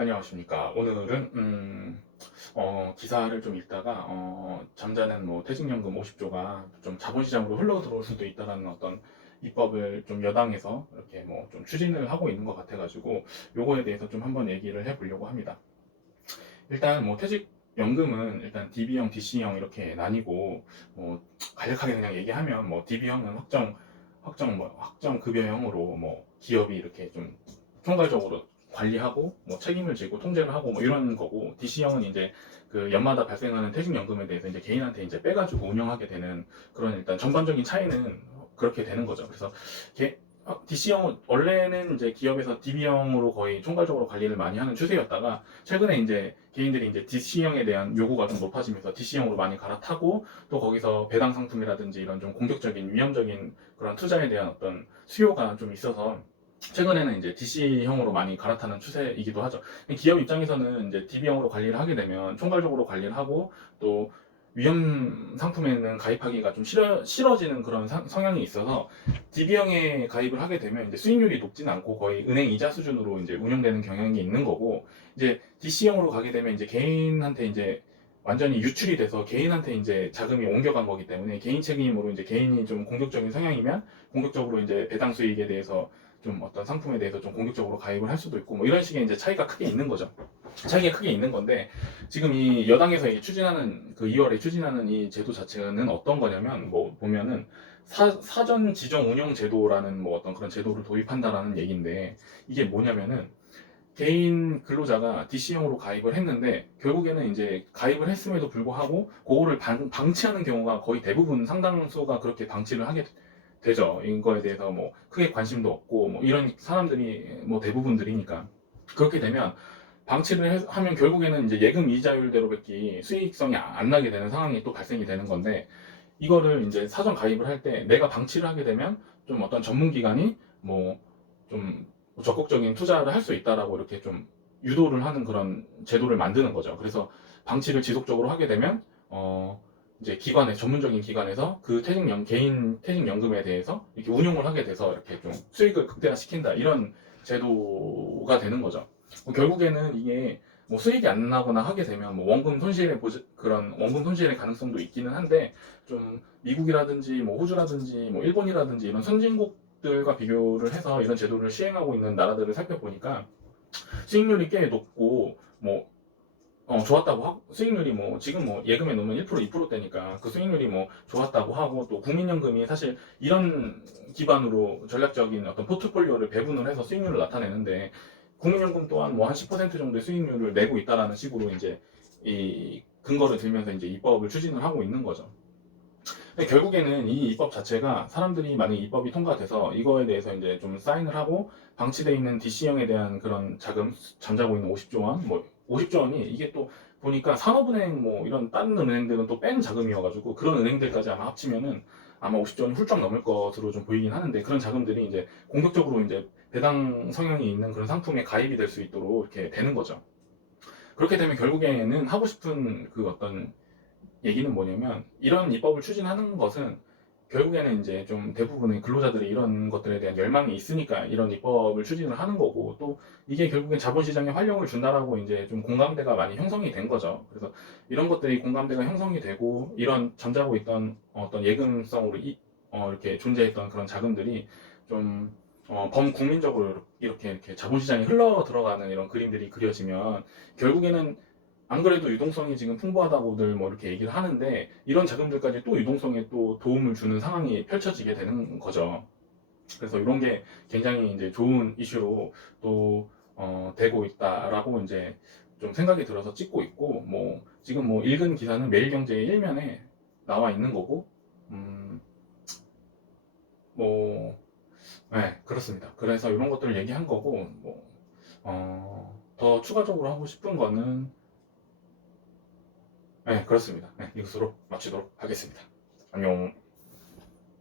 안녕하십니까. 오늘은 기사를 좀 읽다가 잠자는 뭐 퇴직연금 50조가 좀 자본시장으로 흘러 들어올 수도 있다라는 어떤 입법을 좀 여당에서 이렇게 뭐 좀 추진을 하고 있는 것 같아가지고 요거에 대해서 좀 한번 얘기를 해보려고 합니다. 일단 뭐 퇴직연금은 일단 DB형, DC형 이렇게 나뉘고 뭐 간략하게 그냥 얘기하면 뭐 DB형은 확정 급여형으로 뭐 기업이 이렇게 좀 총괄적으로 관리하고 뭐 책임을 지고 통제를 하고 뭐 이런 거고, DC형은 이제 그 연마다 발생하는 퇴직연금에 대해서 이제 개인한테 이제 빼가지고 운영하게 되는 그런 일단 전반적인 차이는 그렇게 되는 거죠. 그래서 DC형은 원래는 이제 기업에서 DB형으로 거의 총괄적으로 관리를 많이 하는 추세였다가 최근에 이제 개인들이 이제 DC형에 대한 요구가 좀 높아지면서 DC형으로 많이 갈아타고, 또 거기서 배당 상품이라든지 이런 좀 공격적인 위험적인 그런 투자에 대한 어떤 수요가 좀 있어서 최근에는 이제 DC형으로 많이 갈아타는 추세이기도 하죠. 기업 입장에서는 이제 DB형으로 관리를 하게 되면 총괄적으로 관리를 하고, 또 위험 상품에는 가입하기가 좀 싫어지는 그런 성향이 있어서 DB형에 가입을 하게 되면 이제 수익률이 높지는 않고 거의 은행 이자 수준으로 이제 운영되는 경향이 있는 거고, 이제 DC형으로 가게 되면 이제 개인한테 이제 완전히 유출이 돼서 개인한테 이제 자금이 옮겨간 거기 때문에 개인 책임으로 이제 개인이 좀 공격적인 성향이면 공격적으로 이제 배당 수익에 대해서 좀 어떤 상품에 대해서 좀 공격적으로 가입을 할 수도 있고 뭐 이런 식의 이제 차이가 크게 있는 거죠. 차이가 크게 있는 건데, 지금 이 여당에서 추진하는 그 2월에 추진하는 이 제도 자체는 어떤 거냐면 뭐 보면은 사전 지정 운영 제도라는 뭐 어떤 그런 제도를 도입한다라는 얘기인데, 이게 뭐냐면은 개인 근로자가 DC형으로 가입을 했는데 결국에는 이제 가입을 했음에도 불구하고 그거를 방치하는 경우가 거의 대부분, 상당수가 그렇게 방치를 하게 되죠. 이거에 대해서 뭐 크게 관심도 없고 뭐 이런 사람들이 뭐 대부분들이니까. 그렇게 되면 방치를 하면 결국에는 이제 예금 이자율대로밖에 수익성이 안 나게 되는 상황이 또 발생이 되는 건데, 이거를 이제 사전 가입을 할 때 내가 방치를 하게 되면 좀 어떤 전문 기관이 뭐 좀 적극적인 투자를 할 수 있다라고 이렇게 좀 유도를 하는 그런 제도를 만드는 거죠. 그래서 방치를 지속적으로 하게 되면 이제 전문적인 기관에서 그 개인 퇴직연금에 대해서 이렇게 운용을 하게 돼서 이렇게 좀 수익을 극대화시킨다, 이런 제도가 되는 거죠. 결국에는 이게 뭐 수익이 안 나거나 하게 되면 뭐 그런 원금 손실의 가능성도 있기는 한데, 좀 미국이라든지 뭐 호주라든지 뭐 일본이라든지 이런 선진국들과 비교를 해서 이런 제도를 시행하고 있는 나라들을 살펴보니까 수익률이 꽤 높고 뭐 좋았다고 하고, 수익률이 뭐 지금 뭐 예금에 넣으면 1% 2%대니까 그 수익률이 뭐 좋았다고 하고, 또 국민연금이 사실 이런 기반으로 전략적인 어떤 포트폴리오를 배분을 해서 수익률을 나타내는데, 국민연금 또한 뭐 한 10% 정도의 수익률을 내고 있다라는 식으로 이제 이 근거를 들면서 이제 입법을 추진을 하고 있는 거죠. 근데 결국에는 이 입법 자체가, 사람들이 만약에 입법이 통과돼서 이거에 대해서 이제 좀 사인을 하고 방치돼 있는 DC형에 대한 그런 자금, 잠자고 있는 50조 원, 뭐 50조 원이 이게 또 보니까 산업은행 뭐 이런 다른 은행들은 또 뺀 자금이어가지고 그런 은행들까지 아마 합치면은 아마 50조 원이 훌쩍 넘을 것으로 좀 보이긴 하는데, 그런 자금들이 이제 공격적으로 이제 배당 성향이 있는 그런 상품에 가입이 될 수 있도록 이렇게 되는 거죠. 그렇게 되면 결국에는 하고 싶은 그 어떤 얘기는 뭐냐면, 이런 입법을 추진하는 것은 결국에는 이제 좀 대부분의 근로자들이 이런 것들에 대한 열망이 있으니까 이런 입법을 추진을 하는 거고, 또 이게 결국엔 자본시장에 활력을 준다라고 이제 좀 공감대가 많이 형성이 된 거죠. 그래서 이런 것들이 공감대가 형성이 되고, 이런 잠자고 있던 어떤 예금성으로 이렇게 존재했던 그런 자금들이 좀 범국민적으로 이렇게 자본시장에 흘러 들어가는 이런 그림들이 그려지면, 결국에는 안 그래도 유동성이 지금 풍부하다고들 뭐 이렇게 얘기를 하는데, 이런 자금들까지 또 유동성에 또 도움을 주는 상황이 펼쳐지게 되는 거죠. 그래서 이런 게 굉장히 이제 좋은 이슈로 또 되고 있다라고 이제 좀 생각이 들어서 찍고 있고, 뭐 지금 뭐 읽은 기사는 매일경제의 일면에 나와 있는 거고, 뭐 네, 그렇습니다. 그래서 이런 것들을 얘기한 거고, 뭐 더 추가적으로 하고 싶은 거는, 네, 그렇습니다. 네, 이것으로 마치도록 하겠습니다. 안녕.